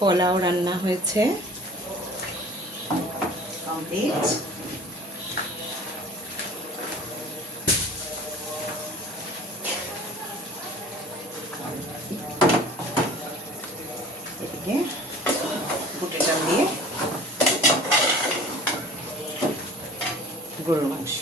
পোলাও রান্না হয়েছে কমপ্লিট। এদিকে বুটের ডাল দিয়ে গরুর মাংস।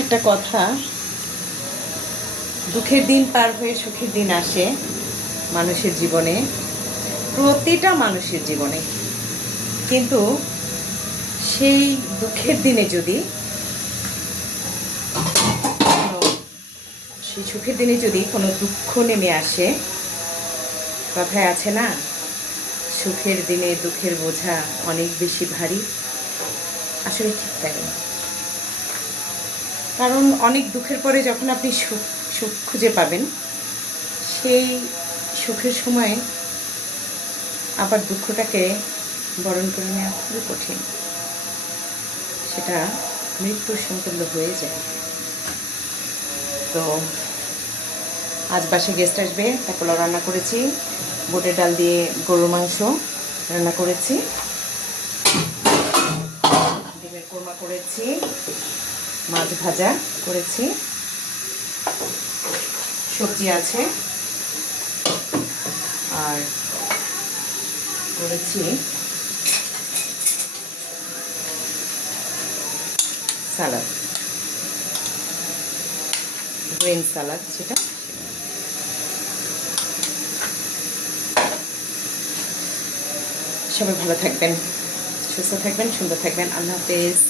একটা কথা, দুঃখের দিন পার হয়ে সুখের দিন আসে মানুষের জীবনে, প্রতিটা মানুষের জীবনে। কিন্তু সেই দুঃখের দিনে যদি সেই সুখের দিনে যদি কোনো দুঃখ নেমে আসে, কথায় আছে না, সুখের দিনে দুঃখের বোঝা অনেক বেশি ভারী। আসলে ঠিক তাই। কারণ অনেক দুঃখের পরে যখন আপনি সুখ সুখ খুঁজে পাবেন, সেই সুখের সময় আবার দুঃখটাকে বরণ করে নেওয়া খুবই কঠিন, সেটা মৃত্যুর সমতুল্য হয়ে যায়। তো আজ বাসে গেস্ট আসবে, তাই পোলাও রান্না করেছি, বুটের ডাল দিয়ে গরুর মাংস রান্না করেছি, ডিমের কোরমা করেছি, মাছ ভাজা করেছি, সবজি আছে, আর করেছি সালাদ, গ্রিন সালাদ। সেটা সবাই ভালো থাকবেন, সুস্থ থাকবেন, সুন্দর থাকবেন। আল্লাহ হাফেজ।